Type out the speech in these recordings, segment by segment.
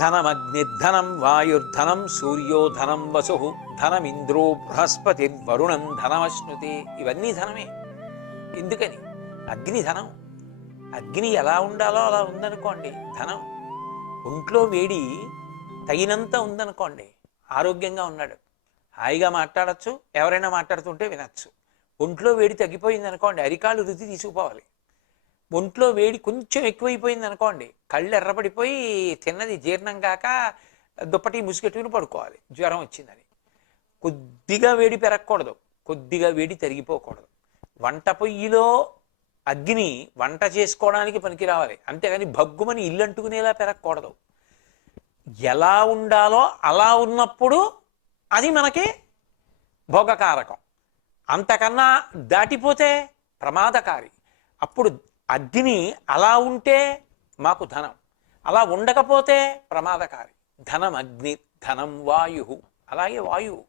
ధనమగ్నిర్ధనం వాయుర్ధనం సూర్యోధనం వసు ధనమింద్రో బృహస్పతిర్వరుణం ధనమశ్నుతి. ఇవన్నీ ధనమే. ఎందుకని? అగ్ని ధనం. అగ్ని ఎలా ఉండాలో అలా ఉందనుకోండి ధనం. ఒంట్లో వేడి తగినంత ఉందనుకోండి ఆరోగ్యంగా ఉన్నాడు. హాయిగా మాట్లాడచ్చు ఎవరైనా మాట్లాడుతుంటే వినొచ్చు. ఒంట్లో వేడి తగ్గిపోయింది అనుకోండి అరికాళ్ళు రుచి తీసుకుపోవాలి. ఒంట్లో వేడి కొంచెం ఎక్కువైపోయింది అనుకోండి కళ్ళు ఎర్రపడిపోయి తిన్నది జీర్ణం కాక దుప్పటి ముసుగెట్టుకుని పడుకోవాలి. జ్వరం వచ్చిందని. కొద్దిగా వేడి పెరగకూడదు. కొద్దిగా వేడి తరిగిపోకూడదు. వంట పొయ్యిలో అగ్ని వంట చేసుకోవడానికి పనికి రావాలి అంతేగాని భగ్గుమని ఇల్లు అంటుకునేలా పెరగకూడదు. ఎలా ఉండాలో అలా ఉన్నప్పుడు అది మనకి భోగకారకం. అంతకన్నా దాటిపోతే ప్రమాదకారి. అప్పుడు అగ్ని అలా ఉంటే మాకు ధనం అలా ఉండకపోతే ప్రమాదకారి. ధనం అగ్ని ధనం వాయు అలాగే వాయువు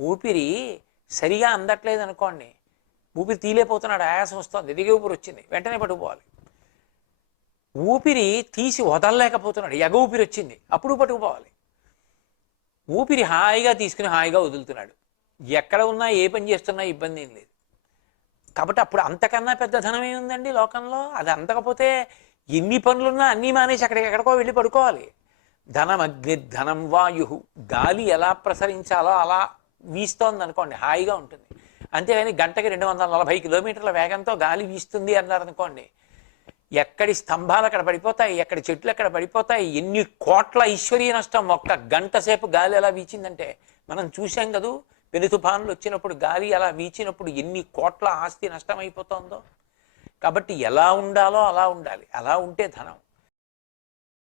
ఊపిరి సరిగా అందట్లేదు అనుకోండి ఊపిరి తీలేపోతున్నాడు ఆయాసం వస్తుంది దిగే ఊపిరి వచ్చింది వెంటనే పట్టుకుపోవాలి. ఊపిరి తీసి వదలలేకపోతున్నాడు ఎగ ఊపిరి వచ్చింది అప్పుడు పట్టుకుపోవాలి. ఊపిరి హాయిగా తీసుకుని హాయిగా వదులుతున్నాడు. ఎక్కడ ఉన్నా ఏ పని చేస్తున్నా ఇబ్బంది ఏం లేదు. కాబట్టి అప్పుడు అంతకన్నా పెద్ద ధనం ఏముందండి లోకంలో? అది అందకపోతే ఎన్ని పనులున్నా అన్నీ మానేసి అక్కడికి ఎక్కడికో వెళ్ళి పడుకోవాలి. ధనం అగ్ని ధనం వాయు గాలి ఎలా ప్రసరించాలో అలా వీస్తోంది అనుకోండి హాయిగా ఉంటుంది. అంతేగాని గంటకి రెండు వందల నలభై కిలోమీటర్ల వేగంతో గాలి వీస్తుంది అన్నారు అనుకోండి ఎక్కడి స్తంభాలు అక్కడ పడిపోతాయి ఎక్కడి చెట్లు అక్కడ పడిపోతాయి ఎన్ని కోట్ల ఐశ్వర్య నష్టం ఒక్క గంట సేపు గాలి ఎలా వీచిందంటే మనం చూసాం కదూ పెను తుఫానులు వచ్చినప్పుడు గాలి అలా వీచినప్పుడు ఎన్ని కోట్ల ఆస్తి నష్టం కాబట్టి ఎలా ఉండాలో అలా ఉండాలి. అలా ఉంటే ధనం.